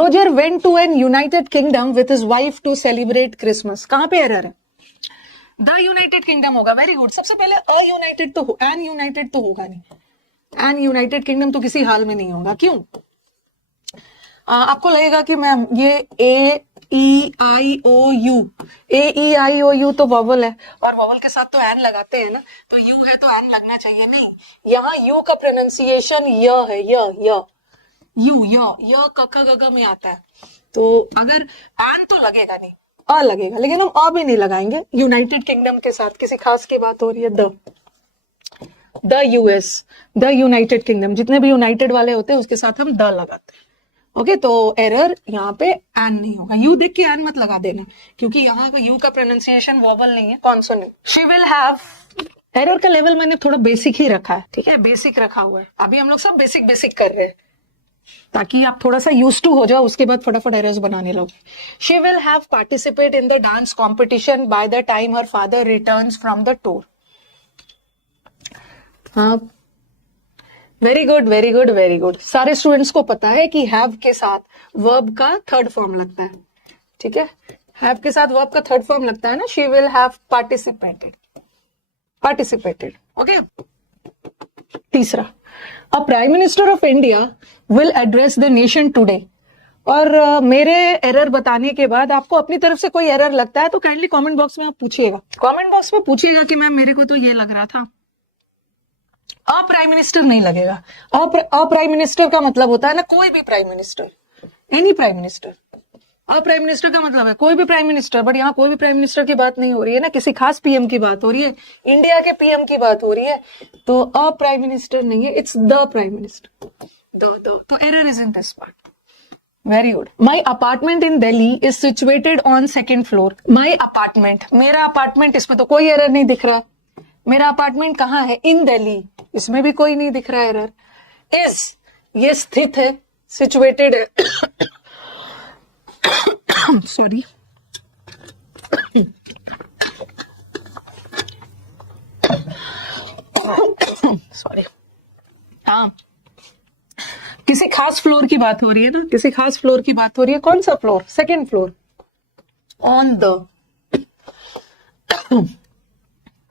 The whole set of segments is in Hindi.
Roger went to an United Kingdom with his wife to celebrate Christmas. कहां पे एरर है? द यूनाइटेड किंगडम होगा। Very good. सबसे पहले अयूनाइटेड तो एन यूनाइटेड तो होगा नहीं, एन यूनाइटेड किंगडम तो किसी हाल में नहीं होगा। क्यों? आपको लगेगा कि मैम ये ए ई आई ओ यू तो वॉवल है और वॉवल के साथ तो एन लगाते हैं ना, तो यू है तो एन लगना चाहिए। नहीं, यहाँ यू का प्रोनाउंसिएशन य है, य क ग में आता है, तो अगर एन तो लगेगा नहीं, अ लगेगा, लेकिन हम अ भी नहीं लगाएंगे। यूनाइटेड किंगडम के साथ किसी खास की बात हो रही है, the US, the United kingdom, जितने भी यूनाइटेड वाले होते हैं उसके साथ हम द लगाते हैं। ओके, तो एरर यहाँ पे एन नहीं होगा। यू देख के एन मत लगा देना, क्योंकि यहाँ पे यू का प्रोनाउंसिएशन वॉवल नहीं है, consonant. She will have, error का लेवल मैंने थोड़ा बेसिक ही रखा है, ठीक है, बेसिक रखा हुआ है। अभी हम लोग सब बेसिक कर रहे हैं ताकि आप थोड़ा सा यूज टू हो जाओ, उसके बाद फटाफट एरर्स बनाने लोगे। She will have participate in the dance competition by the time her father returns from the tour. हाँ, वेरी गुड। सारे स्टूडेंट्स को पता है कि हैव के साथ वर्ब का थर्ड फॉर्म लगता है, ठीक है, हैव के साथ वर्ब का थर्ड फॉर्म लगता है ना। She will have participated. Okay, तीसरा, a prime minister of India will address the nation today. और मेरे एरर बताने के बाद आपको अपनी तरफ से कोई एरर लगता है तो काइंडली कमेंट बॉक्स में आप पूछिएगा, कि मैम मेरे को तो ये लग रहा था। अ प्राइम मिनिस्टर नहीं लगेगा। अ प्राइम मिनिस्टर का मतलब होता है ना कोई भी prime minister, any prime minister. अ प्राइम मिनिस्टर का मतलब है कोई भी प्राइम मिनिस्टर, बट यहाँ कोई भी प्राइम मिनिस्टर की बात नहीं हो रही है ना, किसी खास पीएम की बात हो रही है, इंडिया के पीएम की बात हो रही है, तो अ प्राइम मिनिस्टर नहीं है, इट्स द प्राइम मिनिस्टर। तो error is in this part. Very good. My apartment in Delhi is situated on second floor. My apartment, मेरा अपार्टमेंट, इसमें तो कोई एरर नहीं दिख रहा। मेरा अपार्टमेंट कहाँ है? इन दिल्ली, इसमें भी कोई नहीं दिख रहा एरर। इज, ये स्थित है, सिचुएटेड है, सॉरी, हाँ, किसी खास फ्लोर की बात हो रही है ना, किसी खास फ्लोर की बात हो रही है। कौन सा floor? Second floor.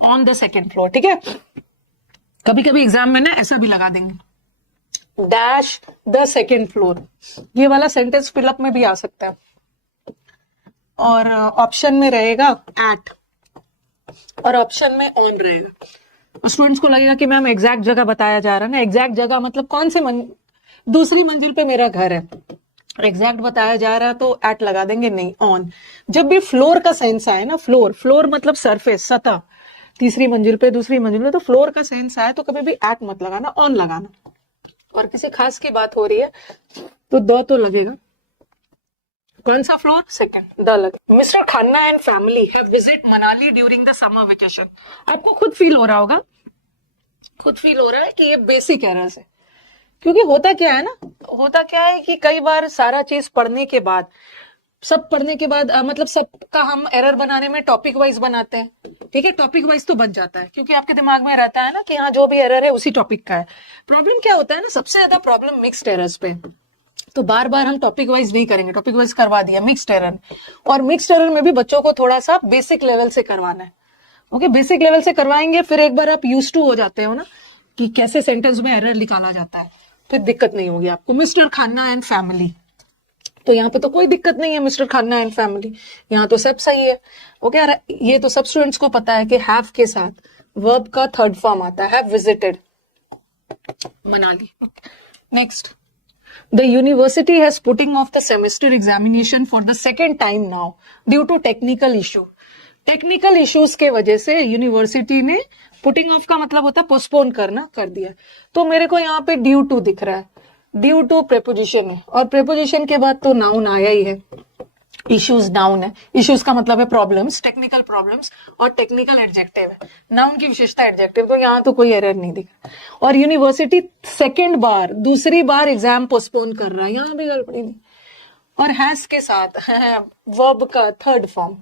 On the second floor, ठीक है। कभी कभी एग्जाम में ना ऐसा भी लगा देंगे, डैश द सेकेंड फ्लोर, ये वाला सेंटेंस फिलअप में भी आ सकता है। और ऑप्शन में रहेगा एट, और ऑप्शन में ऑन रहेगा। स्टूडेंट्स को लगेगा कि मैम एग्जैक्ट जगह बताया जा रहा है ना। एग्जैक्ट जगह मतलब कौन से दूसरी मंजिल पे मेरा घर है, एग्जैक्ट बताया जा रहा है तो एट लगा देंगे, नहीं, ऑन। जब भी फ्लोर का सेंस आए ना, फ्लोर मतलब सरफेस, सतह, तीसरी मंजिल पे, दूसरी मंजिल पे, तो फ्लोर का सेंस आए तो कभी भी एट मत लगाना, ऑन लगाना। और किसी खास की बात हो रही है तो द तो लगेगा। कौन सा फ्लोर? सेकंड, द लगे। Mister Khanna and family have visit Manali during the summer vacation. आपको खुद फील हो रहा होगा, कि ये बेसिक एरर्स है, क्योंकि होता क्या है कि कई बार सारा चीज पढ़ने के बाद, मतलब सबका हम एरर बनाने में टॉपिक वाइज बनाते हैं, ठीक है, टॉपिक वाइज तो बन जाता है, क्योंकि आपके दिमाग में रहता है ना कि हाँ जो भी एरर है उसी टॉपिक का है। प्रॉब्लम क्या होता है ना, सबसे ज्यादा प्रॉब्लम मिक्स्ड एरर्स पे, तो बार बार हम टॉपिक वाइज नहीं करेंगे, टॉपिक वाइज करवा दिया मिक्स्ड एरर, और मिक्स्ड एरर में भी बच्चों को थोड़ा सा बेसिक लेवल से करवाना है। ओके, बेसिक लेवल से करवाएंगे, फिर एक बार आप यूज टू हो जाते हो ना कि कैसे सेंटेंस में एरर निकाला जाता है, फिर दिक्कत नहीं होगी आपको। मिस्टर खन्ना एंड फैमिली, तो यहाँ पे तो कोई दिक्कत नहीं है, मिस्टर खन्ना एंड फैमिली, यहाँ तो सब सही है। ओके, ये तो सब स्टूडेंट्स को पता है कि हैव के साथ वर्ब का थर्ड फॉर्म आता है, have visited Manali. Next, the university has putting off the semester examination for the second time now due to technical issue. Technical issues के वजह से यूनिवर्सिटी ने, पुटिंग ऑफ का मतलब होता है पोस्टपोन करना, कर दिया। तो मेरे को यहाँ पे ड्यू टू दिख रहा है, ड्यू टू प्रेपोजिशन है, और प्रेपोजिशन के बाद तो नाउन आया ही है, इश्यूज नाउन है, इश्यूज का मतलब है प्रॉब्लम्स, टेक्निकल प्रॉब्लम्स, और टेक्निकल एडजेक्टिव है, नाउन की विशेषता एडजेक्टिव, तो यहाँ तो कोई एरर नहीं दिखा। और यूनिवर्सिटी दूसरी बार एग्जाम पोस्टपोन कर रहा है, यहाँ भी गड़बड़ी नहीं। और हैज के साथ वर्ब का थर्ड फॉर्म,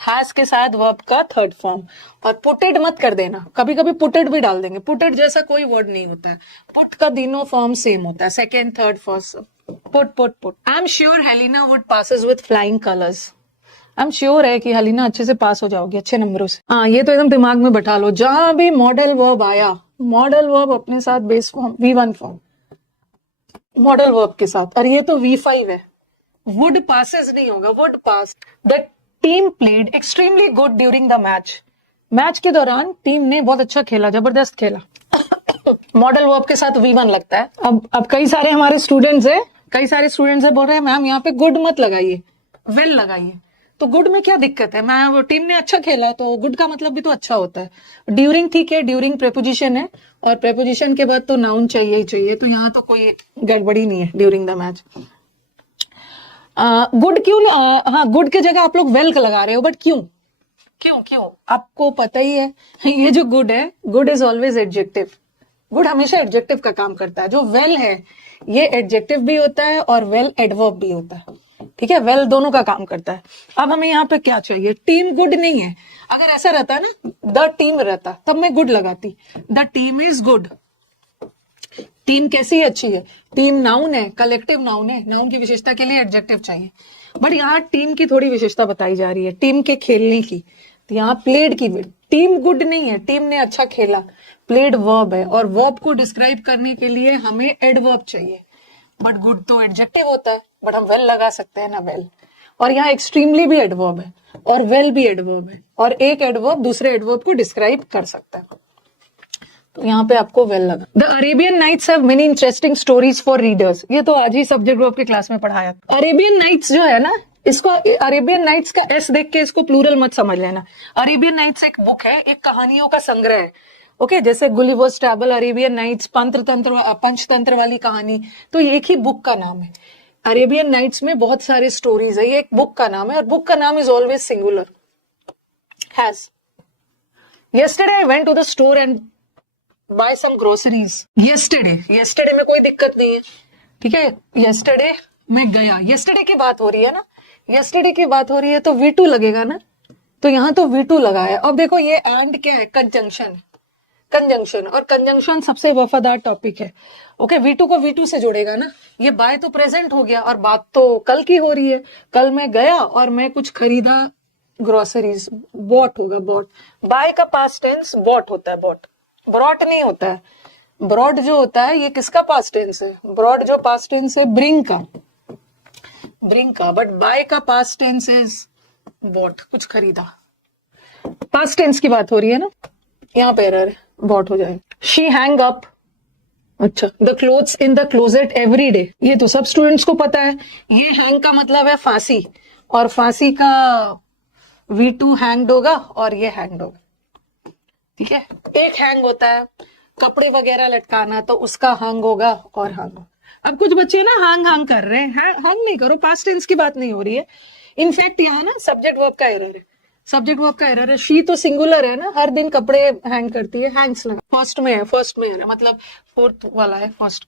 हैज के साथ वर्ब का थर्ड फॉर्म, और पुटेड मत कर देना, कभी कभी पुटेड भी डाल देंगे, पुटेड जैसा कोई वर्ड नहीं होता है, पुट का तीनों फॉर्म सेम होता है, second, third, first, put I am sure Helina would passes with flying colours. I am sure है कि हलीना अच्छे से पास हो जाओगी अच्छे नंबरों से। हाँ, ये तो एकदम दिमाग में बैठा लो, जहां भी मॉडल वर्ब आया, मॉडल वर्ब अपने साथ base form V1 form model verb के साथ, और ये तो V5 है। वुड पासेस नहीं होगा, would pass. The team played extremely good during the match. Match के दौरान टीम ने बहुत अच्छा खेला, जबरदस्त खेला। मॉडल वर्ब के साथ V1 लगता है। अब कई सारे हमारे स्टूडेंट्स है बोल रहे हैं मैम यहाँ पे गुड मत लगाइए, वेल लगाइए। तो गुड में क्या दिक्कत है? मैं टीम ने अच्छा खेला तो गुड का मतलब भी तो अच्छा होता है। ड्यूरिंग ठीक है, ड्यूरिंग प्रेपोजिशन है, और प्रेपोजिशन के बाद तो नाउन चाहिए ही चाहिए, तो यहाँ तो कोई गड़बड़ी नहीं है ड्यूरिंग द मैच। गुड क्यों? हाँ, गुड के जगह आप लोग वेल लगा रहे हो, बट क्यों? आपको पता ही है ये जो गुड है, good is always adjective. Good हमेशा एडजेक्टिव का काम करता है। जो वेल है ये एडजेक्टिव भी होता है और वेल एडवर्ब भी होता है। ठीक है, वेल दोनों का काम करता है। अब हमें यहाँ पे क्या चाहिए? टीम गुड नहीं है। अगर ऐसा रहता ना, द टीम रहता, तब मैं गुड लगाती। The team is good. Team कैसी है? अच्छी है। टीम नाउन है, कलेक्टिव नाउन है, नाउन की विशेषता के लिए एडजेक्टिव चाहिए। बट यहाँ टीम की थोड़ी विशेषता बताई जा रही है, टीम के खेलने की। तो यहाँ प्लेड की, टीम गुड नहीं है, टीम ने अच्छा खेला। प्लेड वर्ब है, और वर्ब को डिस्क्राइब करने के लिए हमें एडवर्ब चाहिए। बट गुड तो एडजेक्टिव होता है, बट हम वेल लगा सकते हैं ना, वेल। और यहाँ एक्सट्रीमली भी एडवर्ब है और वेल भी एडवर्ब है, और एक एडवर्ब दूसरे एडवर्ब को डिस्क्राइब कर सकता है, तो यहाँ पे आपको वेल लगा। The Arabian Nights have many interesting stories for readers. ये तो आज ही सब्जेक्ट वर्ब की क्लास में पढ़ाया। अरेबियन नाइट्स जो है ना, इसको अरेबियन नाइट्स का एस देख के इसको प्लूरल मत समझ लेना। अरेबियन नाइट्स एक बुक है, एक कहानियों का संग्रह है। ओके, जैसे गुलिवर स्ट्रैबल, अरेबियन नाइट्स, पंचतंत्र वाली कहानी, तो एक ही बुक का नाम है। अरेबियन नाइट्स में बहुत सारे स्टोरीज है, ये एक बुक का नाम है, और बुक का नाम is always singular, has. Yesterday I went to the store and buy some groceries. Yesterday में कोई दिक्कत नहीं है, ठीक है। यस्टरडे मैं गया, यस्टरडे की बात हो रही है ना, यस्टरडे की बात हो रही है तो V2 लगेगा ना, तो यहाँ तो V2 लगा है। अब देखो ये एंड क्या है? कंजंक्शन, और कंजंक्शन सबसे वफादार टॉपिक है। ओके, V2 को V2 से जोड़ेगा ना। ये बाय तो प्रेजेंट हो गया, और बात तो कल की हो रही है। कल मैं गया और मैं कुछ खरीदा, ग्रोसरीज, बॉट होगा, बॉट। बाय का पास्ट टेंस बॉट होता है, बॉट, ब्रॉट नहीं होता है। ब्रॉड जो होता है ये किसका पास्ट टेंस है? ब्रॉड जो पास्ट टेंस है ब्रिंग का, बट बाय का पास्ट टेंस इज बॉट, कुछ खरीदा। पास्ट टेंस की बात हो रही है ना, यहाँ पे एरर है, बॉट हो जाएगा। शी हैंग अप, अच्छा, the clothes in the closet every day. ये तो सब स्टूडेंट्स को पता है। ये हैंग का मतलब है फांसी, और फांसी का V2 हैंग्ड होगा, और ये हैंग्ड होगा, ठीक है। एक हैंग होता है कपड़े वगैरह लटकाना, तो उसका हंग होगा और हंग। अब कुछ बच्चे ना हांग कर रहे हैं, हंग नहीं करो, पास्ट टेंस की बात नहीं हो रही है। इनफैक्ट यहाँ ना सब्जेक्ट वर्ब का एरर है। शी तो सिंगुलर है ना, हर दिन कपड़े हैंग करती है, हैंग्स लगा, फर्स्ट में है, मतलब फोर्थ वाला है, फर्स्ट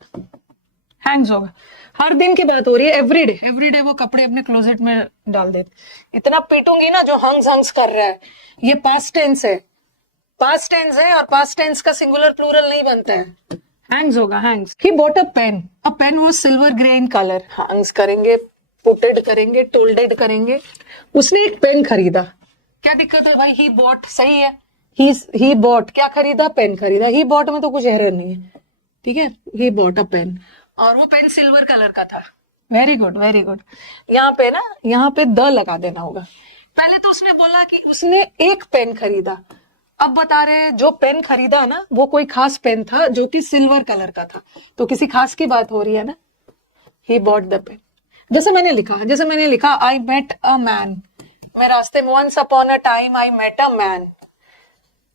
हैंग्स होगा। हर दिन की बात हो रही है, एवरीडे वो कपड़े अपने क्लोजेट में डाल देते। इतना पीटूंगी ना जो हंग्स कर रहा है, ये पास्ट टेंस है, और पास्ट टेंस का सिंगुलर प्लूरल नहीं बनता है, हैंग्स होगा, hangs. He bought a pen was silver grey in colour. Hangs करेंगे, पुटेड करेंगे, टोल्डेड करेंगे। उसने एक पेन खरीदा, क्या दिक्कत है भाई? ही बॉट सही है, ही बॉट क्या खरीदा? पेन खरीदा। ही बॉट में तो कुछ एरर नहीं है, ठीक है। ही बॉट अ पेन, और वो पेन सिल्वर कलर का था। Very good. यहाँ पे द लगा देना होगा। पहले तो उसने बोला कि उसने एक पेन खरीदा, अब बता रहे हैं जो पेन खरीदा ना वो कोई खास पेन था जो कि सिल्वर कलर का था, तो किसी खास की बात हो रही है ना। He bought the pen. जैसे मैंने लिखा आई मेट अ मैन, मैं रास्ते में, once upon a time I met a man,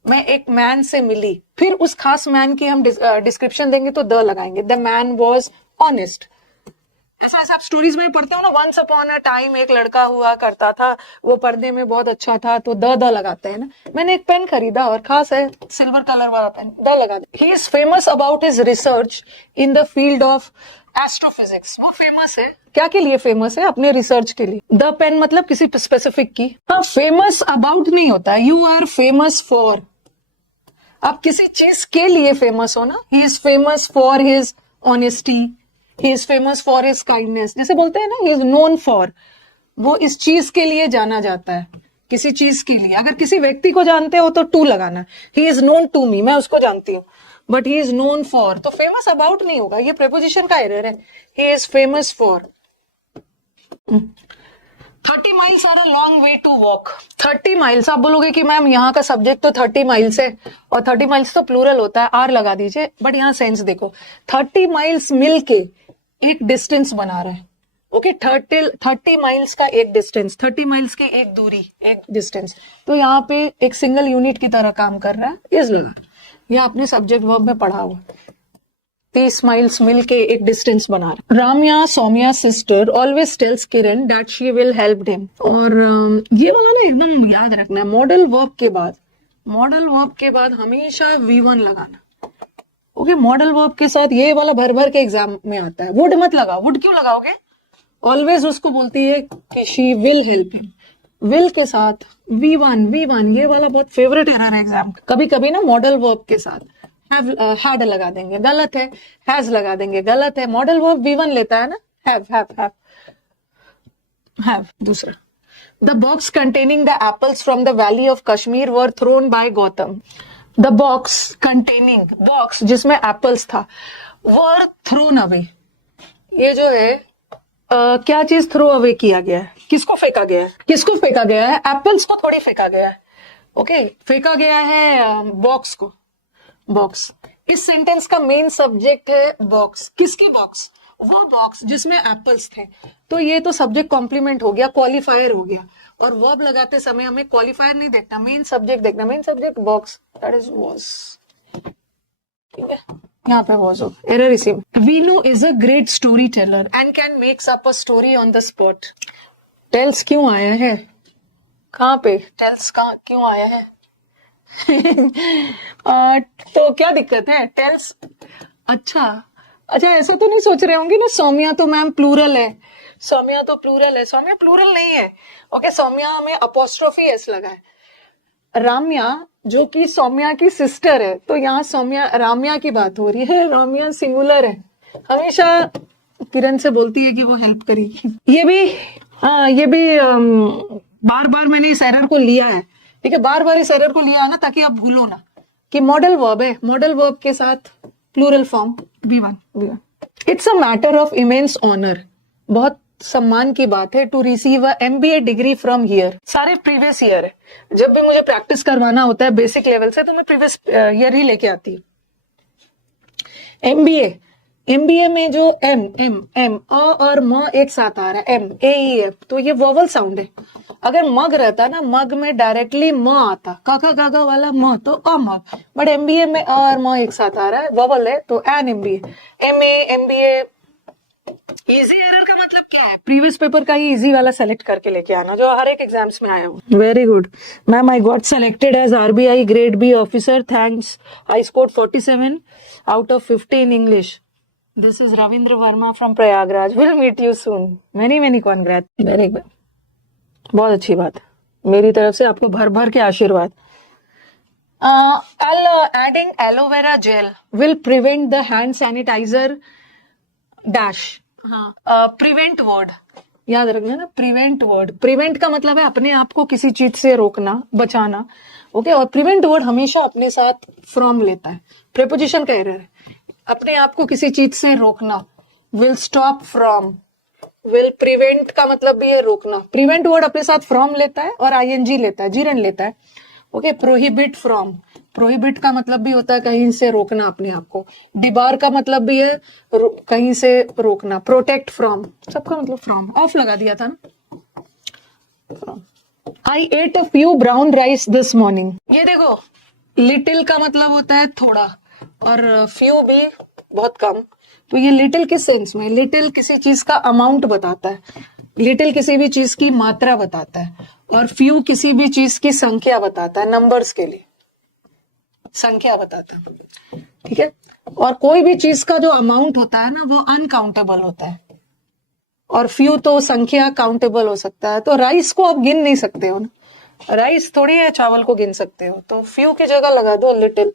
मैं एक मैन से मिली। फिर उस खास मैन की हम डिस्क्रिप्शन देंगे तो द लगाएंगे। The man was honest. ऐसा आप स्टोरीज में पढ़ते हो ना, वंस अपॉन अ टाइम एक लड़का हुआ करता था, वो पढ़ने में बहुत अच्छा था, तो द लगाते हैं ना। मैंने एक पेन खरीदा और खास है, सिल्वर कलर वाला पेन, द लगा दे। He is famous about his research in the field of astrophysics. वो फेमस है, क्या के लिए फेमस है? अपने रिसर्च के लिए। द पेन मतलब किसी स्पेसिफिक की। हाँ, फेमस अबाउट नहीं होता, यू आर फेमस फॉर। आप किसी चीज के लिए फेमस हो ना, ही is famous for his honesty, he is famous for his kindness, जैसे बोलते हैं ना, ही इज नोन फॉर, वो इस चीज के लिए जाना जाता है, किसी चीज के लिए। अगर किसी व्यक्ति को जानते हो तो टू लगाना, he is known to me, मैं उसको जानती हूँ, but he is known for, तो फेमस अबाउट नहीं होगा, ये प्रेपोजिशन का एरर है। He is famous for. 30 miles are a long way to walk. 30 miles, आप बोलोगे कि मैम यहाँ का सब्जेक्ट तो 30 माइल्स है, और 30 माइल्स तो प्लूरल होता है, आर लगा दीजिए, बट यहाँ सेंस देखो, 30 माइल्स मिलके एक डिस्टेंस बना रहे हैं। ओके, 30 माइल्स का एक डिस्टेंस, 30 माइल्स की एक दूरी, एक डिस्टेंस, तो यहाँ पे एक सिंगल यूनिट की तरह काम कर रहा है, इज लगा, यह आपने सब्जेक्ट वर्ब में पढ़ा हुआ। 30 माइल्स मिलके एक डिस्टेंस बना रहे। Ramya Saumya sister always tells Kiran that she will help him. और ये वाला ना एकदम याद रखना है, मॉडल वर्ब के बाद हमेशा V1 लगाना। ओके, मॉडल वर्ब के साथ ये वाला भर भर के एग्जाम में आता है। वुड मत लगाओ, वुड क्यों लगाओगे? ऑलवेज उसको बोलती है कि she will help him, will के साथ V1, ये वाला बहुत फेवरेट एरर है एग्जाम। कभी कभी ना मॉडल वर्ब के साथ हैड लगा देंगे, गलत है, हैज लगा देंगे, गलत है, मॉडल वर्ब V1 लेता है ना, हैव। दूसरा, the box containing the apples from the valley of Kashmir were thrown by Gautam. The box containing, box जिसमें एप्पल्स था, वर थ्रोन अवे, ये जो है क्या चीज थ्रो अवे किया गया है, किसको फेंका गया है, किसको फेंका गया है? एप्पल्स को थोड़ी फेंका गया है। ओके, फेंका गया है बॉक्स को, बॉक्स। इस सेंटेंस का मेन सब्जेक्ट है बॉक्स। किसकी बॉक्स? वो बॉक्स जिसमें एप्पल्स थे। तो ये तो सब्जेक्ट कॉम्प्लीमेंट हो गया, क्वालिफायर हो गया, और वर्ब लगाते समय हमें क्वालिफायर नहीं देखना, मेन सब्जेक्ट देखना। Main subject box, that is was, ठीक है, यहाँ पे वाज हो, एरर इसी में। Veenu is a great story teller and can makes up a story on the spot. Tells क्यों आया है? कहाँ पे टेल्स क्यों आया है? तो क्या दिक्कत है? टेल्स, अच्छा, ऐसा तो नहीं सोच रहे होंगे ना, सौम्या तो मैम प्लूरल है, सौम्या प्लूरल नहीं है। ओके, सौम्या में अपोस्ट्रोफी एस लगा है। राम्या जो कि सौम्या की सिस्टर है, तो यहाँ सौम्या राम्या की बात हो रही है, राम्या सिंगुलर है। हमेशा किरण से बोलती है कि वो हेल्प करेगी। ये भी बार बार मैंने इस एरर को लिया है, ठीक है, बार बार इस एरर को लिया है ना, ताकि आप भूलो ना कि मॉडल वर्ब है, मॉडल वर्ब के साथ plural form V1। It's a matter of immense honour, बहुत सम्मान की बात है, to receive a MBA degree from here. सारे प्रीवियस ईयर है, जब भी मुझे प्रैक्टिस करवाना होता है बेसिक लेवल से, तो मैं प्रीवियस ईयर ही लेके आती हूँ। MBA में जो M और म एक साथ आ रहा है, MAEF, तो ये वोवल साउंड है। अगर मग रहता ना, मग में डायरेक्टली म आता, काका गागा वाला म, तो अमग, बट MBA में और म एक साथ आ रहा है, वोवल है, तो an MBA, MBA। Easy error का मतलब क्या है? प्रीवियस पेपर का ही इजी वाला सेलेक्ट करके लेके आना, जो हर एक एग्जाम्स में आया हूँ। Very good ma'am, I got selected as RBI grade B officer, thanks, I scored 47 out of 50 in English. This is Ravindra Verma from Prayagraj. We'll meet you soon. Many congrats. Very good. बहुत अच्छी बात, मेरी तरफ से आपको भर भर के आशीर्वाद। Adding aloe vera gel will prevent the hand sanitizer dash। हाँ, प्रिवेंट वर्ड याद रखना ना, प्रिवेंट वर्ड, प्रिवेंट का मतलब है अपने आप को किसी चीज से रोकना, बचाना। ओके, और प्रिवेंट वर्ड हमेशा अपने साथ फ्रॉम लेता है, प्रेपोजिशन का एरर है, अपने आप को किसी चीज से रोकना। Will stop from, will prevent का मतलब भी है रोकना, प्रिवेंट वर्ड अपने साथ फ्रॉम लेता है और ING लेता है, जीरन लेता है। ओके, प्रोहिबिट फ्रॉम, प्रोहिबिट का मतलब भी होता है कहीं से रोकना अपने आप को, डिबार का मतलब भी है कहीं से रोकना, प्रोटेक्ट फ्रॉम, सबका मतलब फ्रॉम, ऑफ लगा दिया था ना। I ate a few brown rice this morning. ये देखो, लिटिल का मतलब होता है थोड़ा, और फ्यू भी बहुत कम, तो ये लिटिल किस सेंस में? लिटिल किसी चीज का अमाउंट बताता है, लिटिल किसी भी चीज की मात्रा बताता है, और फ्यू किसी भी चीज की संख्या बताता है, नंबर्स के लिए संख्या बताता है, ठीक है। और कोई भी चीज का जो अमाउंट होता है ना, वो अनकाउंटेबल होता है, और फ्यू तो संख्या काउंटेबल हो सकता है। तो राइस को आप गिन नहीं सकते हो ना, राइस थोड़ी है चावल को गिन सकते हो, तो फ्यू की जगह लगा दो लिटिल,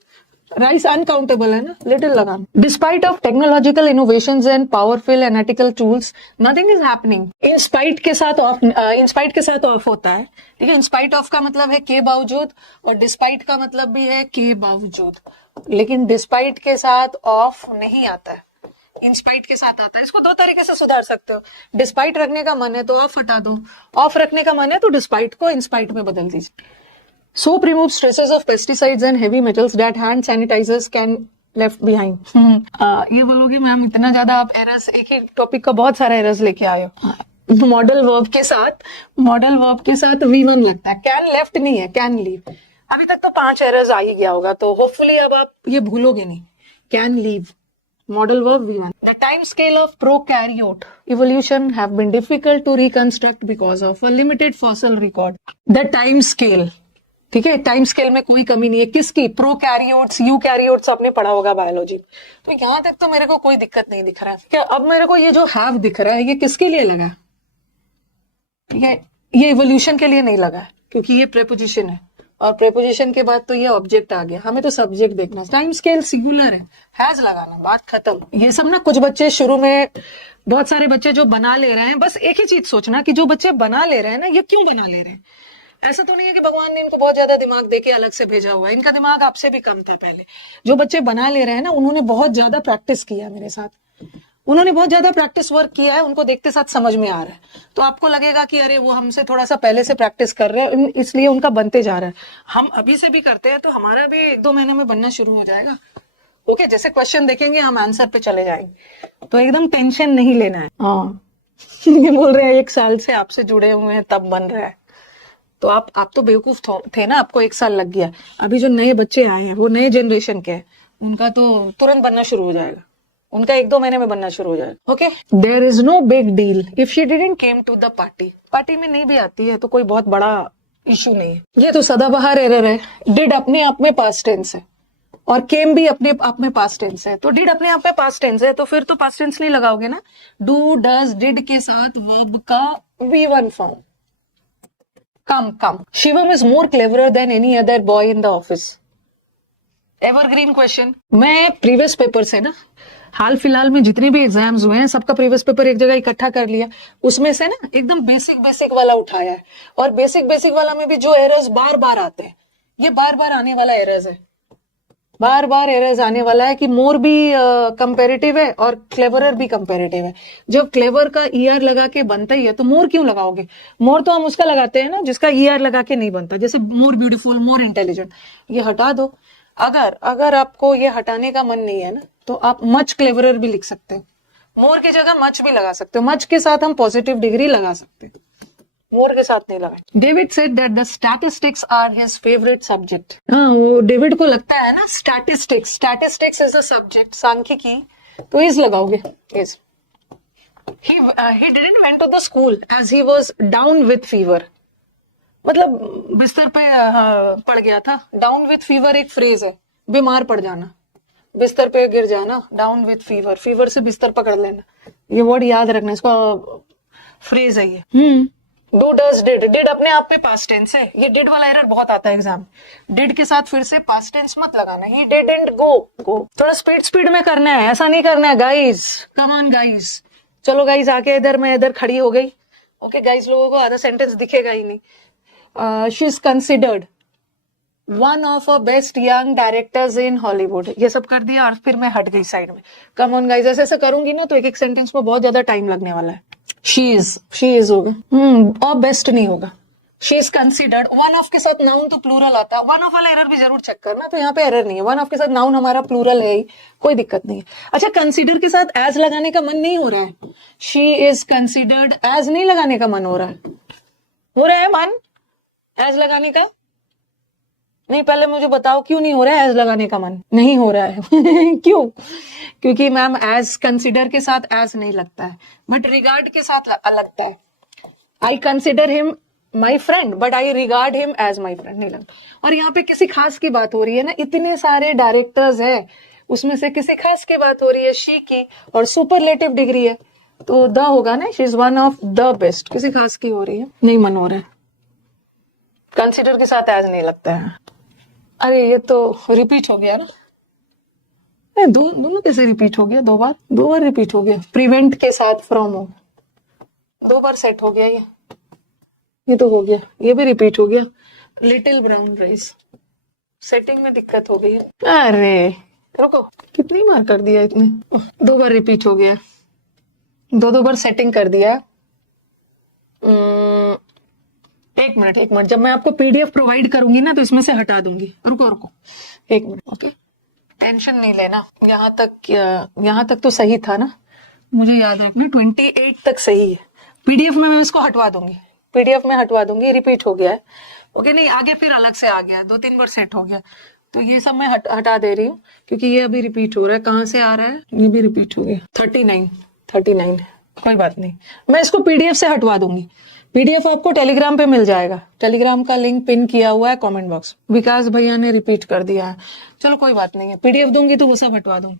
राइस अनकाउंटेबल है ना, लिटिल लगाना। Despite of technological innovations and powerful analytical tools nothing is happening. In spite के साथ ऑफ, इन स्पाइट के साथ ऑफ होता है, ठीक है। इन स्पाइट ऑफ का मतलब है के बावजूद, और डिस्पाइट का मतलब भी है के बावजूद, लेकिन डिस्पाइट के साथ ऑफ नहीं आता है, इन स्पाइट के साथ आता है। इसको दो तरीके से सुधार सकते हो। डिस्पाइट रखने का मन है तो ऑफ हटा दो, ऑफ रखने का मन है तो डिस्पाइट को इन स्पाइट में बदल दीजिए। Soap removes traces of pesticides and heavy metals that hand sanitizers can left behind. ये बोलोगे मैम इतना ज्यादा आप एरर्स, एक ही टॉपिक का बहुत सारा एरर्स लेके आए हो। मॉडल वर्ब के साथ V1 लगता है, कैन लेफ्ट नहीं है, कैन लीव। अभी तक तो 5 एरर्स आ ही गया होगा, तो होपफुली अब आप ये भूलोगे नहीं। Can leave, modal verb V1. The time scale of prokaryote evolution have been difficult to reconstruct because of a limited fossil record. The time scale, ठीक है, टाइम स्केल में कोई कमी नहीं है। किसकी? प्रोकैरियोट्स, यूकैरियोट्स आपने पढ़ा होगा बायोलॉजी। तो यहां तक तो मेरे को कोई दिक्कत नहीं दिख रहा है। ठीक है, अब मेरे को ये जो हैव दिख रहा है ये किसके लिए लगा? ठीक है, ये इवोल्यूशन के लिए नहीं लगा है, क्योंकि ये प्रेपोजिशन है, और प्रेपोजिशन के बाद तो ये ऑब्जेक्ट आ गया। हमें तो सब्जेक्ट देखना। टाइम स्केल सिंगुलर है, हैज लगाना, बात खत्म। ये सब ना कुछ बच्चे शुरू में, बहुत सारे बच्चे जो बना ले रहे हैं, बस एक ही चीज सोचना कि जो बच्चे बना ले रहे हैं ना, ये क्यों बना ले रहे हैं। ऐसा तो नहीं है कि भगवान ने इनको बहुत ज्यादा दिमाग देके अलग से भेजा हुआ है, इनका दिमाग आपसे भी कम था पहले। जो बच्चे बना ले रहे हैं ना, उन्होंने बहुत ज्यादा प्रैक्टिस किया मेरे साथ, उन्होंने बहुत ज्यादा प्रैक्टिस वर्क किया है, उनको देखते साथ समझ में आ रहा है। तो आपको लगेगा कि अरे वो हमसे थोड़ा सा पहले से प्रैक्टिस कर रहे हैं, इसलिए उनका बनते जा रहा है। हम अभी से भी करते हैं तो हमारा भी 1-2 महीने में बनना शुरू हो जाएगा। ओके, जैसे क्वेश्चन देखेंगे हम आंसर पे चले जाएंगे, तो एकदम टेंशन नहीं लेना है। हाँ ये बोल रहे हैं 1 साल से आपसे जुड़े हुए हैं तब बन रहा है। तो आप तो बेवकूफ थे ना, आपको 1 साल लग गया। अभी जो नए बच्चे आए हैं वो नए जनरेशन के हैं, उनका तो तुरंत बनना शुरू हो जाएगा, उनका 1-2 महीने में बनना शुरू हो जाएगा। Okay, there is no big deal if she didn't came to the party. Party में नहीं भी आती है तो कोई बहुत बड़ा इशू नहीं है। ये तो सदाबहार एरर है। डिड अपने आप में पास्ट टेंस है, और केम भी अपने आप में पास्ट टेंस है। तो डिड अपने आप में पास्ट टेंस है, तो फिर तो पास्ट टेंस नहीं लगाओगे ना। डू, डज, डिड के साथ वर्ब का V1 form. Come. Shivam is more cleverer than any other boy in the office. Evergreen question. मैं प्रीवियस पेपर से ना, हाल फिलहाल में जितने भी एग्जाम्स हुए हैं सबका प्रीवियस पेपर एक जगह इकट्ठा कर लिया, उसमें से ना एकदम बेसिक वाला उठाया है। और बेसिक वाला में भी जो एरर्स बार बार आते हैं, ये बार बार आने वाला एरर्स है, बार बार एरर्स आने वाला है कि मोर भी कंपेरेटिव है और क्लेवरर भी कंपेरेटिव है। जब क्लेवर का ER लगा के बनता ही है तो मोर क्यों लगाओगे? मोर तो हम उसका लगाते हैं ना जिसका ER लगा के नहीं बनता, जैसे मोर ब्यूटीफुल, मोर इंटेलिजेंट, ये हटा दो। अगर आपको ये हटाने का मन नहीं है ना, तो आप मच क्लेवरर भी लिख सकते हो, मोर की जगह मच भी लगा सकते हो। मच के साथ हम पॉजिटिव डिग्री लगा सकते हैं, मोर के साथ नहीं लगाए। David said that the statistics are his favourite subject. हाँ, वो डेविड को लगता है ना स्टैटिस्टिक्स इज अ सब्जेक्ट, सांख्यिकी, तो इज लगाओगे, is. he didn't went to the school as he was down with fever। मतलब बिस्तर पे पड़ गया था। डाउन विथ फीवर एक फ्रेज है, बीमार पड़ जाना, बिस्तर पे गिर जाना, डाउन विथ फीवर, फीवर से बिस्तर पकड़ लेना, ये वर्ड याद रखना, इसका फ्रेज है ये। डू, डज, डिड अपने आप में पास्ट टेंस है। ये डिड वाला एरर बहुत आता है एग्जाम। डिड के साथ फिर से पास्ट टेंस मत लगाना। He didn't go. थोड़ा स्पीड में करना है, ऐसा नहीं करना है गाइस। कम ऑन गाइस, चलो गाइस आके इधर, मैं इधर खड़ी हो गई। ओके गाइस, लोगों को आधा सेंटेंस दिखेगा ही नहीं। She is considered one of a best young directors in Hollywood. ये सब कर दिया और फिर मैं हट गई साइड में। कम ऑन गाइस, ऐसे करूंगी ना तो एक सेंटेंस में बहुत ज्यादा टाइम लगने वाला है। शी इज होगा, और बेस्ट नहीं होगा। She is considered, one of के साथ नाउन तो प्लूरल आता है। वन ऑफ वाला एरर भी जरूर चेक करना, तो यहाँ पे एरर नहीं है, वन ऑफ के साथ नाउन हमारा प्लूरल है ही, कोई दिक्कत नहीं है। अच्छा, कंसिडर के साथ एज लगाने का मन नहीं हो रहा है। शी इज कंसिडर्ड एज नहीं लगाने का मन हो रहा है मन एज लगाने का? नहीं, पहले मुझे बताओ क्यों नहीं हो रहा है एज लगाने का मन? नहीं हो रहा है क्यों? क्योंकि मैम एज कंसिडर के साथ एज नहीं लगता है, बट रिगार्ड के साथ लगता है। I consider him my friend but I regard him as my friend नहीं लगता। और यहाँ पे किसी खास की बात हो रही है ना, इतने सारे डायरेक्टर्स है, उसमें से किसी खास की बात हो रही है, शी की, और सुपरलेटिव डिग्री है तो द होगा ना, she is one of the best, किसी खास की हो रही है, नहीं मन हो रहा है। कंसिडर के साथ एज नहीं लगता है। अरे ये तो रिपीट हो गया ना, दोनों कैसे रिपीट हो गया? दो बार रिपीट हो गया। प्रिवेंट के साथ फ्रॉम हो, 2 बार सेट हो गया। ये तो हो गया, ये भी रिपीट हो गया। लिटिल ब्राउन राइस, सेटिंग में दिक्कत हो गई है। अरे रुको, कितनी बार कर दिया इतने? 2 बार रिपीट हो गया, 2 बार सेटिंग कर दिया। एक मिनट, जब मैं आपको पीडीएफ प्रोवाइड करूंगी ना तो इसमें से हटा दूंगी। रुको 1 मिनट, ओके? टेंशन नहीं लेना। यहाँ तक तो सही था ना? मुझे याद रखना 28 तक सही है। पीडीएफ में मैं इसको हटवा दूंगी, रिपीट हो गया है। ओके, नहीं आगे फिर अलग से आ गया, 2-3 बार सेट हो गया, तो ये सब मैं हटा दे रही हूँ क्योंकि ये अभी रिपीट हो रहा है। कहाँ से आ रहा है? ये भी रिपीट हो गया। 39, कोई बात नहीं, मैं इसको पीडीएफ से हटवा दूंगी। पीडीएफ आपको टेलीग्राम पे मिल जाएगा, टेलीग्राम का लिंक पिन किया हुआ है कमेंट बॉक्स। विकास भैया ने रिपीट कर दिया है, चलो कोई बात नहीं है, पीडीएफ दूंगी तो वो सब हटवा दूंगी।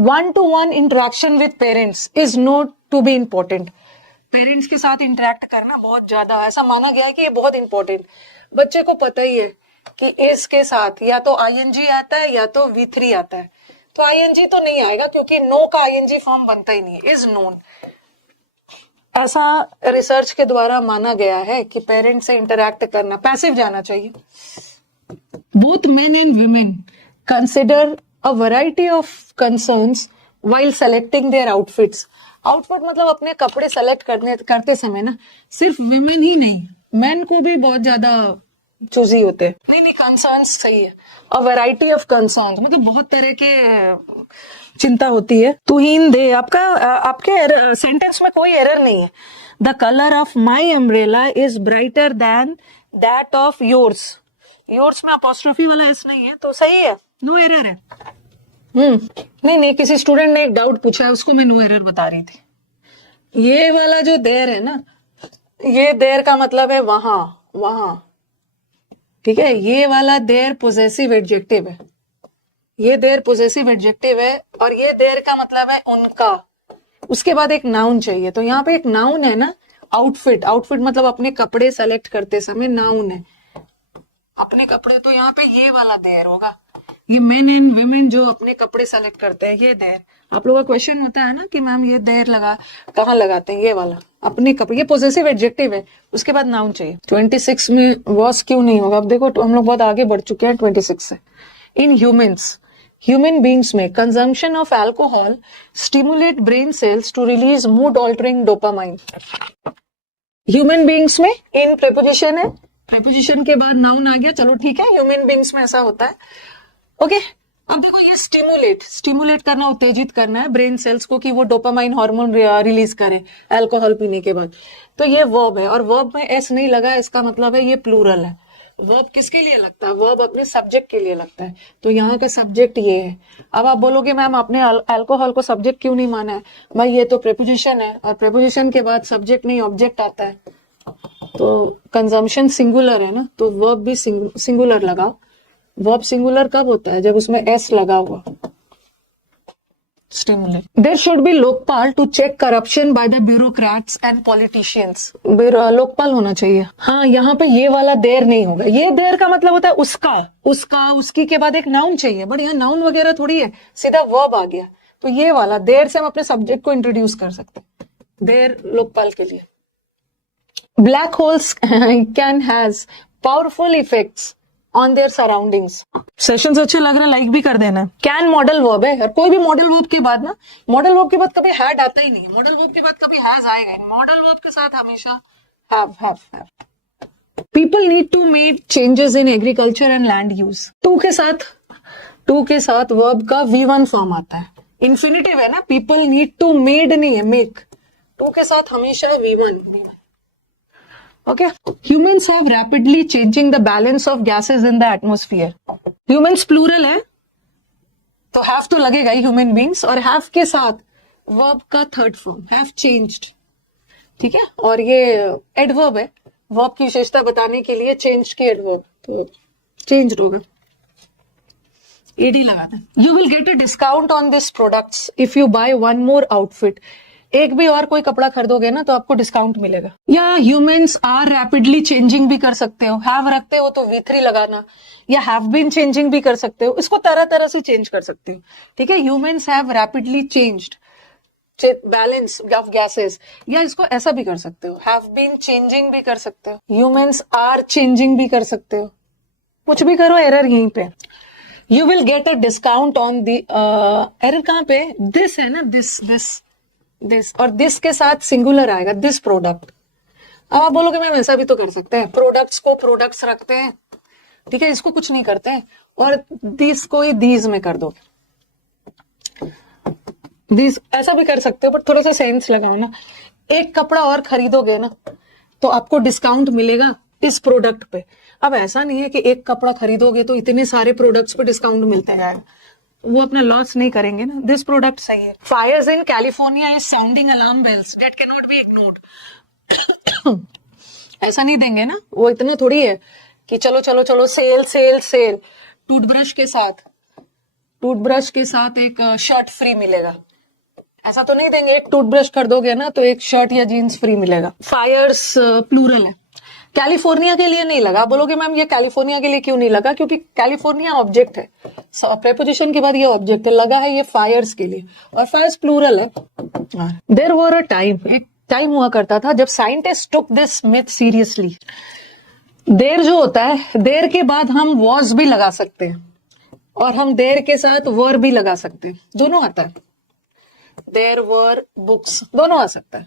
1-to-1 interaction with parents is not to be important. Parents के साथ इंटरेक्ट करना बहुत ज्यादा, ऐसा माना गया है कि ये बहुत इंपॉर्टेंट। बच्चे को पता ही है कि इस के साथ या तो आईएनजी आता है या तो V3 आता है, तो आईएनजी तो नहीं आएगा क्योंकि नो का आईएनजी फॉर्म बनता ही नहीं, इज नोन। ऐसा रिसर्च के द्वारा माना गया है कि पेरेंट्स से इंटरैक्ट करना, पैसिव जाना चाहिए। Both men and women consider a variety of concerns while selecting their outfits. Outfit मतलब अपने कपड़े सेलेक्ट करते समय ना, सिर्फ वुमेन ही नहीं, मेन को भी बहुत ज्यादा चूजी होते हैं। नहीं, कंसर्न्स सही है। अ वैरायटी ऑफ कंसर्न्स मतलब बहुत तरह के चिंता होती है। तुहीन दे, आपके सेंटेंस में कोई एरर नहीं है। The colour of my umbrella is brighter then that of yours. Yours में अपोस्ट्रोफी वाला एस नहीं है, तो सही है, नो एरर है। नहीं, किसी स्टूडेंट ने एक डाउट पूछा है, उसको मैं नो एरर बता रही थी। ये वाला जो देर है ना, ये देर का मतलब है वहां, ठीक है? ये वाला देर पोजेसिव एडजेक्टिव है, ये देर पोजेसिव एडजेक्टिव है, और ये देर का मतलब है उनका। उसके बाद एक नाउन चाहिए, तो यहाँ पे एक नाउन है ना, आउटफिट मतलब अपने कपड़े सेलेक्ट करते समय नाउन है, अपने कपड़े, तो यहाँ पे ये वाला देर होगा। ये मेन एंड वुमेन जो अपने कपड़े सेलेक्ट करते हैं, ये देर। आप लोगों का क्वेश्चन होता है ना कि मैम ये देर कहाँ लगाते हैं? ये वाला अपने कपड़े, ये पॉजेसिव एडजेक्टिव है। उसके बाद नाउन चाहिए। 26 में वॉस क्यों नहीं होगा? अब देखो हम लोग बहुत आगे बढ़ चुके हैं 26 से। इन ह्यूमन बींग्स में consumption of alcohol stimulate brain cells to release mood altering dopamine. Human beings में इन प्रेपोजिशन है, प्रेपोजिशन के बाद नाउन आ गया, चलो ठीक है, ह्यूमन बींग्स में ऐसा होता है। ओके, अब देखो ये स्टिमुलेट करना, उत्तेजित करना है ब्रेन सेल्स को कि वो डोपामाइन हार्मोन रिलीज करे अल्कोहल पीने के बाद। तो ये वर्ब है, और वर्ब में एस नहीं लगा, इसका मतलब है ये प्लूरल है। वर्ब किसके लिए लगता है? वर्ब अपने सब्जेक्ट के लिए लगता है, तो यहाँ का सब्जेक्ट ये है। अब आप बोलोगे मैम आपने अल्कोहल को सब्जेक्ट क्यों नहीं माना है? भाई ये तो प्रेपोजिशन है, और प्रेपोजिशन के बाद सब्जेक्ट नहीं ऑब्जेक्ट आता है, तो कंजम्पशन सिंगुलर है ना, तो वर्ब भी सिंगुलर लगाओ। वर्ब सिंगुलर कब होता है? जब उसमें एस लगा हुआ। Stimulate. There should be Lokpal to check corruption by the bureaucrats and politicians. Lokpal होना चाहिए। हाँ, यहाँ पे ये वाला देर नहीं होगा। ये देर का मतलब होता है उसका, उसकी के बाद एक नाउन चाहिए, बट यहाँ नाउन वगैरह थोड़ी है, सीधा वर्ब आ गया। तो ये वाला देर से हम अपने सब्जेक्ट को इंट्रोड्यूस कर सकते हैं, देर लोकपाल के लिए। Black holes can has powerful effects on their surroundings. Sessions अच्छे लग रहे, लाइक भी कर देना। कैन मॉडल वर्ब है, कोई भी मॉडल वर्ब के बाद ना, मॉडल वर्ब के बाद कभी हैड आता ही नहीं, मॉडल वर्ब के बाद कभी हैज आएगा। मॉडल वर्ब के साथ हमेशा have. People need to make changes in agriculture and land use. To के साथ वर्ब का V1 फॉर्म आता है, इन्फिनिटिव है ना, पीपल नीड टू मेड नहीं है, मेक। टू के साथ हमेशा V1। Okay, humans have rapidly changing the balance of gases in the atmosphere. Humans plural है, तो have तो लगेगा ही, human beings, और have के साथ verb का थर्ड फॉर्म have changed, ठीक है? और ये adverb है, verb की विशेषता बताने के लिए changed की adverb, तो changed होगा, AD लगाते हैं। You will get a discount on this products if you buy one more outfit. एक भी और कोई कपड़ा खरीदोगे ना तो आपको डिस्काउंट मिलेगा। या ह्यूमंस आर रैपिडली चेंजिंग भी कर सकते हो, हैव रखते हो तो V3 लगाना, या हैव बीन चेंजिंग भी कर सकते हो, इसको तरह तरह से चेंज कर सकते हो, ठीक है। Humans have rapidly changed balance of gases, या इसको ऐसा भी कर सकते हो, हैव बीन चेंजिंग भी कर सकते हो, ह्यूमंस आर चेंजिंग भी कर सकते हो, कुछ भी करो, एरर यहीं पे। You will get a discount on the, error कहां पे, दिस है ना, दिस और दिस के साथ सिंगुलर आएगा, दिस प्रोडक्ट। अब आप बोलोगे मैम ऐसा भी तो कर सकते हैं, प्रोडक्ट्स को प्रोडक्ट्स रखते हैं, ठीक है, इसको कुछ नहीं करते हैं, और दिस को ही दीज में कर दो, दिस ऐसा भी कर सकते हो, बट थोड़ा सा सेंस लगाओ ना। एक कपड़ा और खरीदोगे ना तो आपको डिस्काउंट मिलेगा इस प्रोडक्ट पे। अब ऐसा नहीं है कि एक कपड़ा खरीदोगे तो इतने सारे प्रोडक्ट्स पे डिस्काउंट मिलते जाएगा, वो अपना लॉस नहीं करेंगे ना। दिस प्रोडक्ट सही है। Fires in California is sounding alarm bells that can not be ignored. ऐसा नहीं देंगे ना, वो इतना थोड़ी है कि चलो चलो चलो सेल सेल सेल, टूथब्रश के साथ एक शर्ट फ्री मिलेगा, ऐसा तो नहीं देंगे। एक टूथब्रश खरीदोगे ना तो एक शर्ट या जीन्स फ्री मिलेगा। फायर्स प्लूरल है, कैलिफोर्निया के लिए नहीं लगा। आप बोलोगे मैम ये कैलिफोर्निया के लिए क्यों नहीं लगा, क्योंकि कैलिफोर्निया ऑब्जेक्ट है, प्रेपोजिशन के बाद ये ऑब्जेक्ट है, लगा है ये फायर्स के लिए, और फायर्स प्लूरल है। देयर वर अ टाइम, एक टाइम हुआ करता था जब scientist took this myth seriously. देर जो होता है, देर के बाद हम वॉज भी लगा सकते हैं, और हम देर के साथ वर भी लगा सकते हैं, दोनों आता है। देर वर बुक्स, दोनों आ सकता है।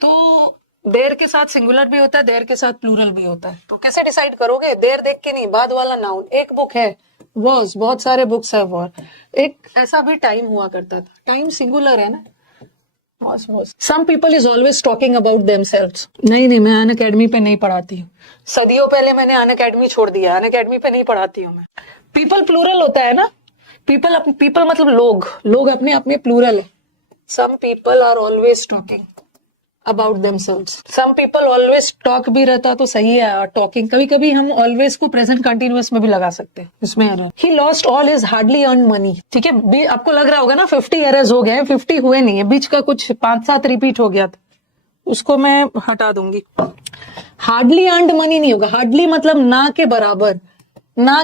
तो देर के साथ सिंगुलर भी होता है, देर के साथ प्लूरल भी होता है। तो कैसे डिसाइड करोगे, देर देख के नहीं, बाद वाला नाउन। एक बुक है वॉज, बहुत सारे बुक्स है वर। एक ऐसा भी टाइम हुआ करता था, टाइम सिंगुलर है ना, was was. Some people is always talking about themselves. नहीं, मैं अन अकेडमी पे नहीं पढ़ाती हूँ, सदियों पहले मैंने अन अकेडमी छोड़ दिया, अन अकेडमी पे नहीं पढ़ाती हूँ मैं। पीपल प्लूरल होता है ना, पीपल मतलब लोग अपने आप में प्लूरल है। Some people are always talking about themselves. Some people always talk भी रहता तो सही है, टॉकिंग कभी कभी हम ऑलवेज को प्रेजेंट कंटिन्यूअस में भी लगा सकते हैं, इसमें error. He lost all his hardly earn money, ठीक है। आपको लग रहा होगा ना 50 एरर्स हो गए हैं, 50 हुए नहीं है, बीच का कुछ 5-7 रिपीट हो गया था, उसको मैं हटा दूंगी। हार्डली अर्नड मनी नहीं होगा, हार्डली मतलब ना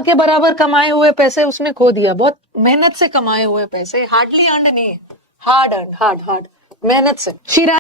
के बराबर कमाए हुए पैसे उसने खो दिया, बहुत मेहनत से कमाए हुए पैसे। हार्डली अर्नड नहीं है, हार्ड अर्नड, हार्ड मेहनत से।